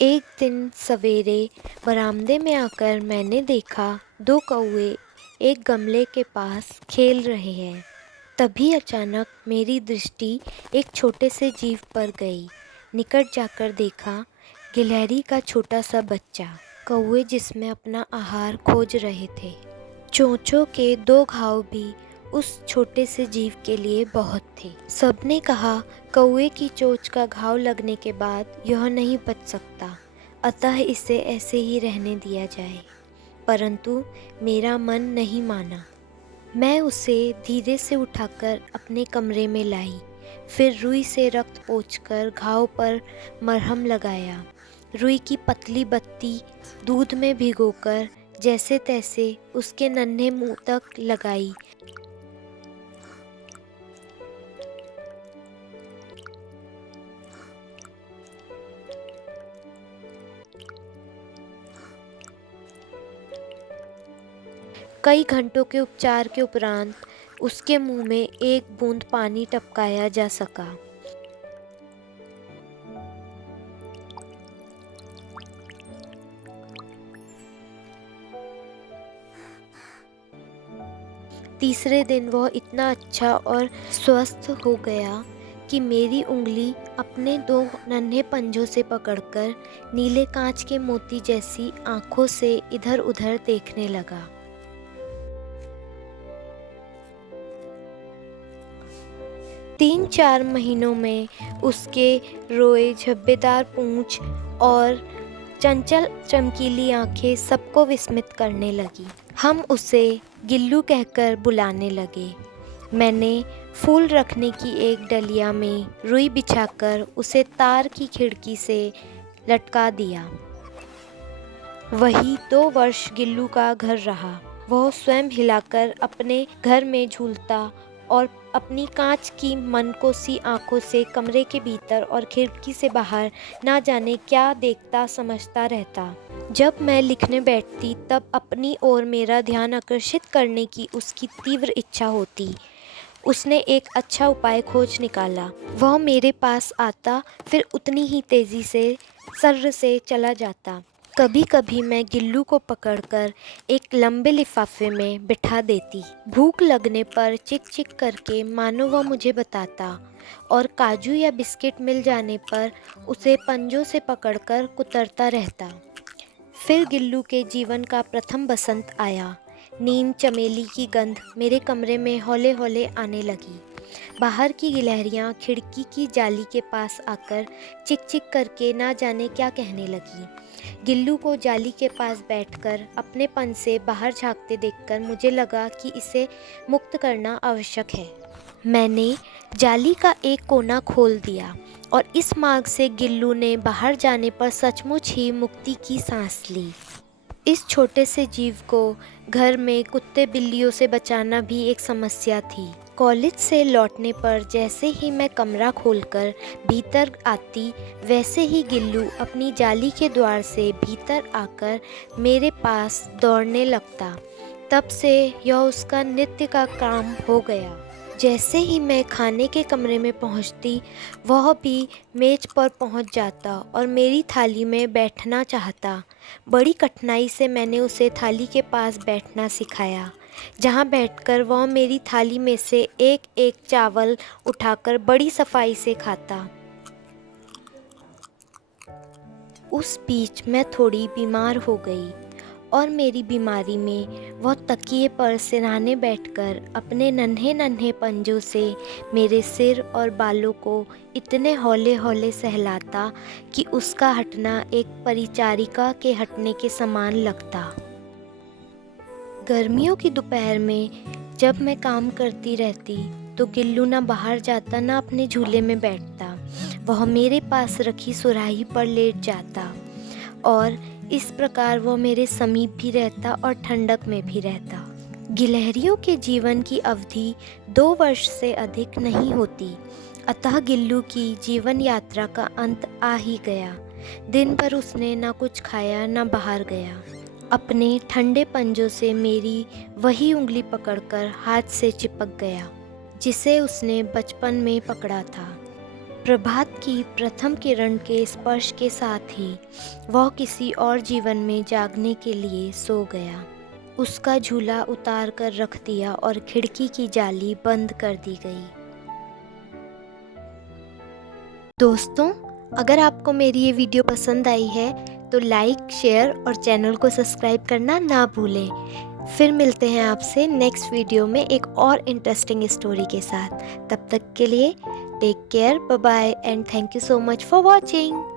एक दिन सवेरे बरामदे में आकर मैंने देखा दो कौवे एक गमले के पास खेल रहे हैं। तभी अचानक मेरी दृष्टि एक छोटे से जीव पर गई। निकट जाकर देखा, गिलहरी का छोटा सा बच्चा कौवे जिसमें अपना आहार खोज रहे थे। चोंचों के दो घाव भी उस छोटे से जीव के लिए बहुत थे। सबने कहा कौवे की चोंच का घाव लगने के बाद यह नहीं बच सकता, अतः इसे ऐसे ही रहने दिया जाए। परंतु मेरा मन नहीं माना। मैं उसे धीरे से उठाकर अपने कमरे में लाई। फिर रुई से रक्त पोंछकर घाव पर मरहम लगाया। रुई की पतली बत्ती दूध में भिगोकर जैसे तैसे उसके नन्हे मुंह तक लगाई। कई घंटों के उपचार के उपरांत उसके मुंह में एक बूंद पानी टपकाया जा सका। तीसरे दिन वह इतना अच्छा और स्वस्थ हो गया कि मेरी उंगली अपने दो नन्हे पंजों से पकड़कर नीले कांच के मोती जैसी आंखों से इधर उधर देखने लगा। 3-4 महीनों में उसके रोए झब्बेदार पूंछ और चंचल चमकीली आंखें सबको विस्मित करने लगी। हम उसे गिल्लू कहकर बुलाने लगे। मैंने फूल रखने की एक डलिया में रुई बिछाकर उसे तार की खिड़की से लटका दिया। वही 2 वर्ष गिल्लू का घर रहा। वह स्वयं हिलाकर अपने घर में झूलता और अपनी कांच की मनकोसी आंखों से कमरे के भीतर और खिड़की से बाहर ना जाने क्या देखता समझता रहता। जब मैं लिखने बैठती तब अपनी ओर मेरा ध्यान आकर्षित करने की उसकी तीव्र इच्छा होती। उसने एक अच्छा उपाय खोज निकाला। वह मेरे पास आता, फिर उतनी ही तेजी से सर्र से चला जाता। कभी कभी मैं गिल्लू को पकड़कर एक लंबे लिफाफे में बिठा देती। भूख लगने पर चिक चिक करके मानो वह मुझे बताता और काजू या बिस्किट मिल जाने पर उसे पंजों से पकड़कर कुतरता रहता। फिर गिल्लू के जीवन का प्रथम बसंत आया। नीम चमेली की गंध मेरे कमरे में हौले हौले आने लगी। बाहर की गिलहरियाँ खिड़की की जाली के पास आकर चिक चिक करके ना जाने क्या कहने लगी। गिल्लू को जाली के पास बैठकर अपने पन से बाहर झांकते देखकर मुझे लगा कि इसे मुक्त करना आवश्यक है। मैंने जाली का एक कोना खोल दिया और इस मार्ग से गिल्लू ने बाहर जाने पर सचमुच ही मुक्ति की सांस ली। इस छोटे से जीव को घर में कुत्ते बिल्लियों से बचाना भी एक समस्या थी। कॉलेज से लौटने पर जैसे ही मैं कमरा खोलकर भीतर आती, वैसे ही गिल्लू अपनी जाली के द्वार से भीतर आकर मेरे पास दौड़ने लगता। तब से यह उसका नित्य का काम हो गया। जैसे ही मैं खाने के कमरे में पहुंचती, वह भी मेज पर पहुंच जाता और मेरी थाली में बैठना चाहता। बड़ी कठिनाई से मैंने उसे थाली के पास बैठना सिखाया, जहां बैठकर वह मेरी थाली में से एक एक चावल उठाकर बड़ी सफाई से खाता। उस बीच मैं थोड़ी बीमार हो गई और मेरी बीमारी में वह तकिए पर सिरहाने बैठकर अपने नन्हे नन्हे पंजों से मेरे सिर और बालों को इतने हौले हौले सहलाता कि उसका हटना एक परिचारिका के हटने के समान लगता। गर्मियों की दोपहर में जब मैं काम करती रहती तो गिल्लू ना बाहर जाता ना अपने झूले में बैठता। वह मेरे पास रखी सुराही पर लेट जाता और इस प्रकार वह मेरे समीप भी रहता और ठंडक में भी रहता। गिलहरियों के जीवन की अवधि 2 वर्ष से अधिक नहीं होती, अतः गिल्लू की जीवन यात्रा का अंत आ ही गया। दिन भर उसने ना कुछ खाया ना बाहर गया। अपने ठंडे पंजों से मेरी वही उंगली पकड़कर हाथ से चिपक गया जिसे उसने बचपन में पकड़ा था। प्रभात की प्रथम किरण के स्पर्श के साथ ही वह किसी और जीवन में जागने के लिए सो गया। उसका झूला उतार कर रख दिया और खिड़की की जाली बंद कर दी गई। दोस्तों, अगर आपको मेरी ये वीडियो पसंद आई है तो लाइक, शेयर और चैनल को सब्सक्राइब करना ना भूलें। फिर मिलते हैं आपसे नेक्स्ट वीडियो में एक और इंटरेस्टिंग स्टोरी के साथ। तब तक के लिए take care, bye bye and thank you so much for watching.